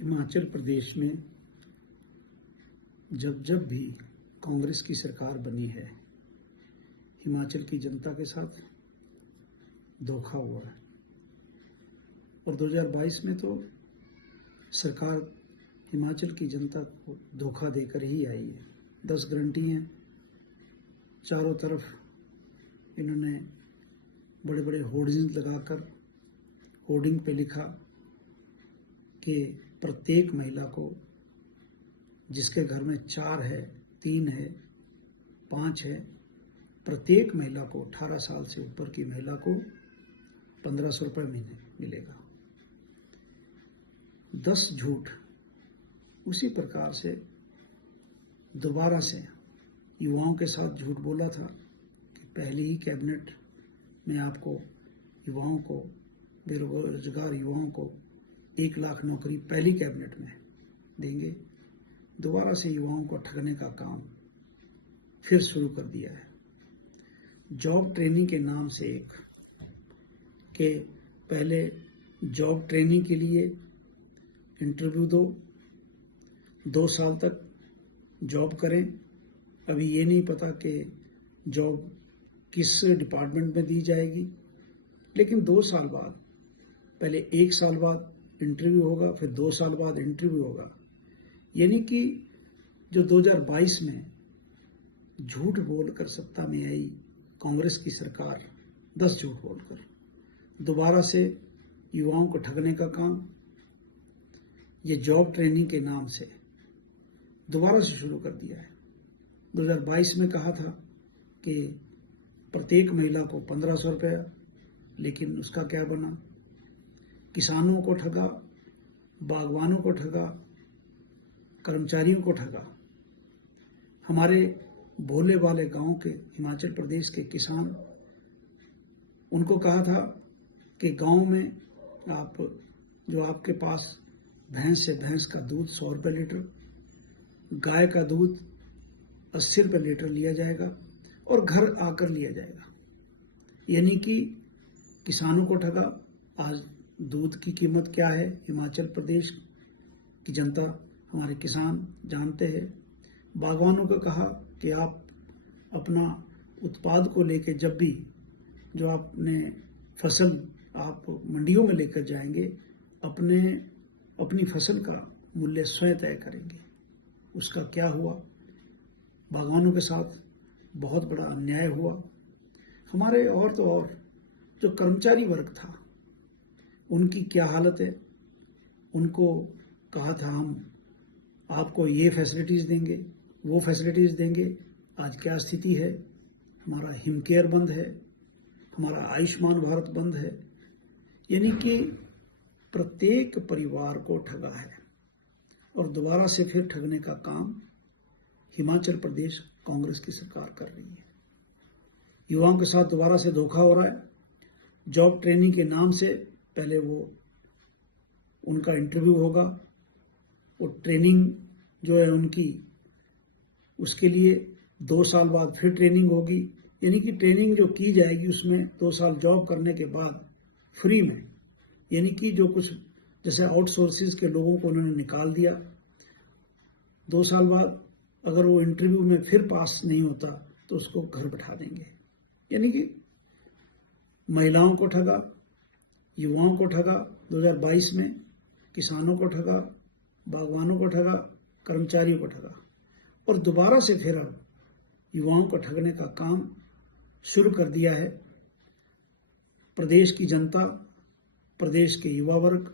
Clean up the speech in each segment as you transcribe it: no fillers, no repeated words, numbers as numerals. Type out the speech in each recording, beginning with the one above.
हिमाचल प्रदेश में जब जब भी कांग्रेस की सरकार बनी है, हिमाचल की जनता के साथ धोखा हुआ है। और 2022 में तो सरकार हिमाचल की जनता को धोखा देकर ही आई है। 10 गारंटी हैं, चारों तरफ इन्होंने बड़े बड़े होर्डिंग्स लगाकर होर्डिंग पे लिखा कि प्रत्येक महिला को, जिसके घर में 4 है, 3 है, 5 है, प्रत्येक महिला को 18 साल से ऊपर की महिला को 1500 रुपये महीने मिलेगा। 10 झूठ। उसी प्रकार से दोबारा से युवाओं के साथ झूठ बोला था कि पहली ही कैबिनेट में आपको युवाओं को, बेरोजगार युवाओं को 1 लाख नौकरी पहली कैबिनेट में देंगे। दोबारा से युवाओं को ठगने का काम फिर शुरू कर दिया है। जॉब ट्रेनिंग के नाम से एक कि पहले जॉब ट्रेनिंग के लिए इंटरव्यू दो, 2 साल तक जॉब करें। अभी ये नहीं पता कि जॉब किस डिपार्टमेंट में दी जाएगी, लेकिन 2 साल बाद, पहले 1 साल बाद इंटरव्यू होगा, फिर 2 साल बाद इंटरव्यू होगा। यानी कि जो 2022 में झूठ बोलकर सत्ता में आई कांग्रेस की सरकार, 10 झूठ बोलकर दोबारा से युवाओं को ठगने का काम, ये जॉब ट्रेनिंग के नाम से दोबारा से शुरू कर दिया है। 2022 में कहा था कि प्रत्येक महिला को 1500 रुपया, लेकिन उसका क्या बना? किसानों को ठगा, बागवानों को ठगा, कर्मचारियों को ठगा। हमारे भोले वाले गांव के, हिमाचल प्रदेश के किसान, उनको कहा था कि गांव में आप, जो आपके पास भैंस का दूध 100 रुपये लीटर, गाय का दूध 80 रुपये लीटर लिया जाएगा और घर आकर लिया जाएगा। यानी कि किसानों को ठगा। आज दूध की कीमत क्या है हिमाचल प्रदेश की जनता, हमारे किसान जानते हैं। बागवानों को कहा कि आप अपना उत्पाद को लेकर, जब भी जो आपने फसल आप मंडियों में लेकर जाएंगे, अपनी फसल का मूल्य स्वयं तय करेंगे। उसका क्या हुआ? बागवानों के साथ बहुत बड़ा अन्याय हुआ। हमारे और तो और जो कर्मचारी वर्ग था, उनकी क्या हालत है? उनको कहा था हम आपको ये फैसिलिटीज़ देंगे, वो फैसिलिटीज़ देंगे। आज क्या स्थिति है? हमारा हिमकेयर बंद है, हमारा आयुष्मान भारत बंद है। यानी कि प्रत्येक परिवार को ठगा है और दोबारा से फिर ठगने का काम हिमाचल प्रदेश कांग्रेस की सरकार कर रही है। युवाओं के साथ दोबारा से धोखा हो रहा है। जॉब ट्रेनिंग के नाम से पहले उनका इंटरव्यू होगा, वो ट्रेनिंग जो है उनकी, उसके लिए 2 साल बाद फिर ट्रेनिंग होगी। यानी कि ट्रेनिंग जो की जाएगी उसमें 2 साल जॉब करने के बाद फ्री में, यानी कि जो कुछ जैसे आउटसोर्सेज के लोगों को उन्होंने निकाल दिया। 2 साल बाद अगर वो इंटरव्यू में फिर पास नहीं होता तो उसको घर बैठा देंगे। यानी कि महिलाओं को ठगा, युवाओं को ठगा 2022 में, किसानों को ठगा, बागवानों को ठगा, कर्मचारियों को ठगा, और दोबारा से फिर अब युवाओं को ठगने का काम शुरू कर दिया है। प्रदेश की जनता, प्रदेश के युवा वर्ग,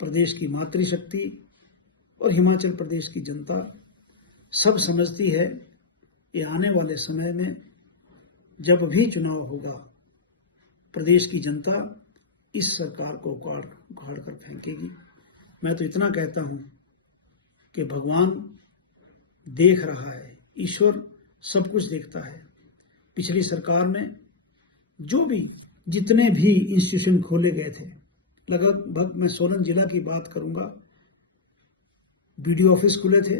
प्रदेश की मातृशक्ति और हिमाचल प्रदेश की जनता सब समझती है कि आने वाले समय में जब भी चुनाव होगा, प्रदेश की जनता इस सरकार को उखाड़ कर फेंकेगी। मैं तो इतना कहता हूं कि भगवान देख रहा है, ईश्वर सब कुछ देखता है। पिछली सरकार में जितने भी इंस्टीट्यूशन खोले गए थे, लगभग मैं सोलन जिला की बात करूंगा, बीडीओ ऑफिस खुले थे,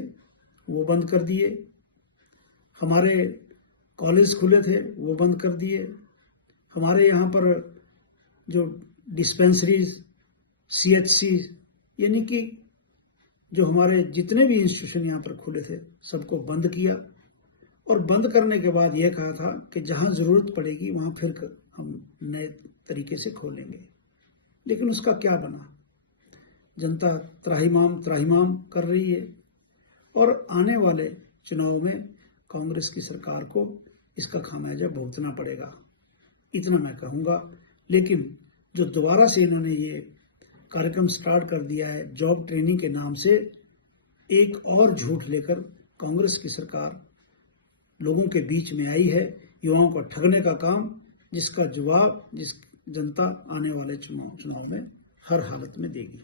वो बंद कर दिए। हमारे कॉलेज खुले थे, वो बंद कर दिए। हमारे यहाँ पर जो डिस्पेंसरीज, CHC, यानी कि जो हमारे जितने भी इंस्टीट्यूशन यहाँ पर खुले थे सबको बंद किया, और बंद करने के बाद यह कहा था कि जहां जरूरत पड़ेगी वहां फिर हम नए तरीके से खोलेंगे। लेकिन उसका क्या बना? जनता त्राहिमाम त्राहिमाम कर रही है, और आने वाले चुनाव में कांग्रेस की सरकार को इसका खामियाजा भुगतना पड़ेगा, इतना मैं कहूंगा। लेकिन जो दोबारा से इन्होंने ये कार्यक्रम स्टार्ट कर दिया है जॉब ट्रेनिंग के नाम से, एक और झूठ लेकर कांग्रेस की सरकार लोगों के बीच में आई है युवाओं को ठगने का काम, जिसका जवाब जनता आने वाले चुनाव में हर हालत में देगी।